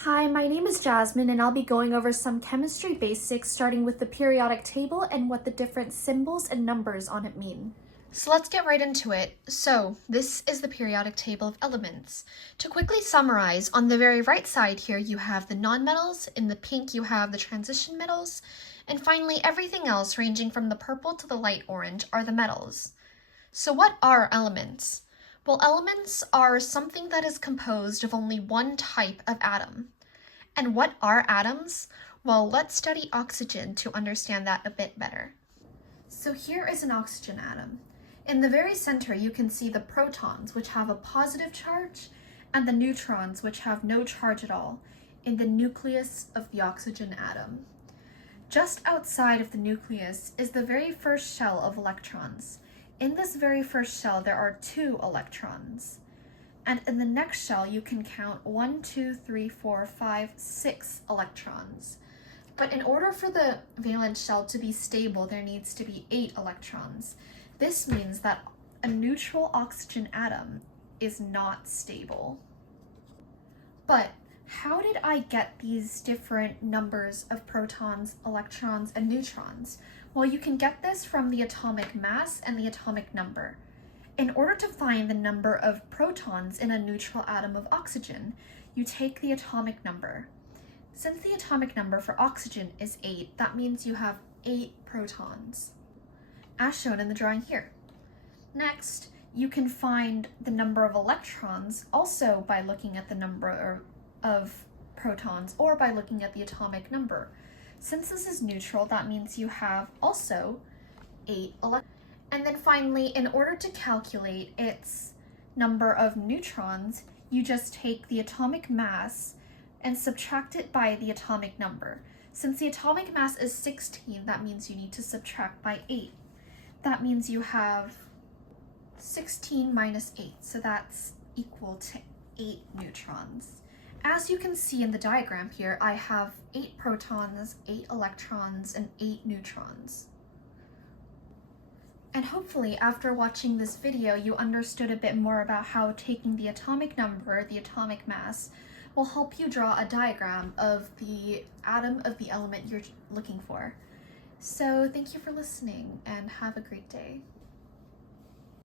Hi, my name is Jasmine and I'll be going over some chemistry basics starting with the periodic table and what the different symbols and numbers on it mean. So let's get right into it. So this is the periodic table of elements. To quickly summarize, on the very right side here you have the nonmetals, in the pink you have the transition metals, and finally everything else ranging from the purple to the light orange are the metals. So what are elements? Well, elements are something that is composed of only one type of atom. And what are atoms? Well, let's study oxygen to understand that a bit better. So here is an oxygen atom. In the very center, you can see the protons, which have a positive charge, and the neutrons, which have no charge at all, in the nucleus of the oxygen atom. Just outside of the nucleus is the very first shell of electrons. In this very first shell, there are 2 electrons. And in the next shell, you can count 1, 2, 3, 4, 5, 6 electrons. But in order for the valence shell to be stable, there needs to be 8 electrons. This means that a neutral oxygen atom is not stable. But how did I get these different numbers of protons, electrons, and neutrons? Well, you can get this from the atomic mass and the atomic number. In order to find the number of protons in a neutral atom of oxygen, you take the atomic number. Since the atomic number for oxygen is 8, that means you have 8 protons, as shown in the drawing here. Next, you can find the number of electrons also by looking at the number of protons or by looking at the atomic number. Since this is neutral, that means you have also 8 electrons. And then finally, in order to calculate its number of neutrons, you just take the atomic mass and subtract it by the atomic number. Since the atomic mass is 16, that means you need to subtract by 8. That means you have 16 minus 8, so that's equal to 8 neutrons. As you can see in the diagram here, I have 8 protons, 8 electrons, and 8 neutrons. And hopefully, after watching this video, you understood a bit more about how taking the atomic number, the atomic mass, will help you draw a diagram of the atom of the element you're looking for. So thank you for listening and have a great day.